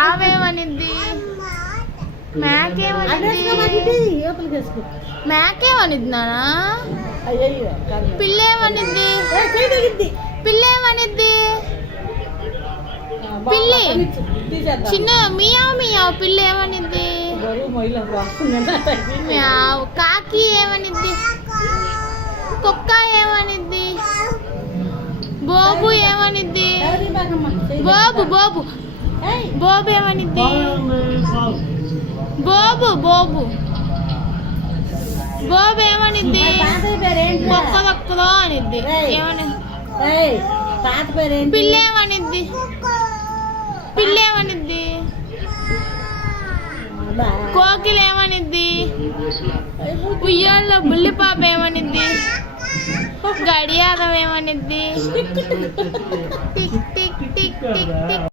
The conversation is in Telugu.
ఆవేమనిద్ది? మేకేమనిద్ది నానా? పిల్లేమనిద్ది? పిల్లేమనిద్ది? పిల్లి చిన్న మియావ్ మియావ్ పిల్లి ఏమనిద్ది? మ్యావ్. కాకి ఏమనిద్ది? కుక్క ఏమనిద్ది? బోబు ఏమనిద్ది? బోబు బోబు బోబు ఏమనిద్ది? బోబు బోబు బోబు ఏమనిద్ది? కుక్క కుక్కలో అనిద్ది. ఏమని? పిల్లేమనిద్ది? పిల్లేమనిద్ది? కోకిల ఏమనిద్ది? ఉయ్యాల్లో బుల్లి పాప ఏమనిద్ది? గడియారం ఏమనిద్ది? టిక్ టిక్ టిక్ టిక్ టిక్ టిక్.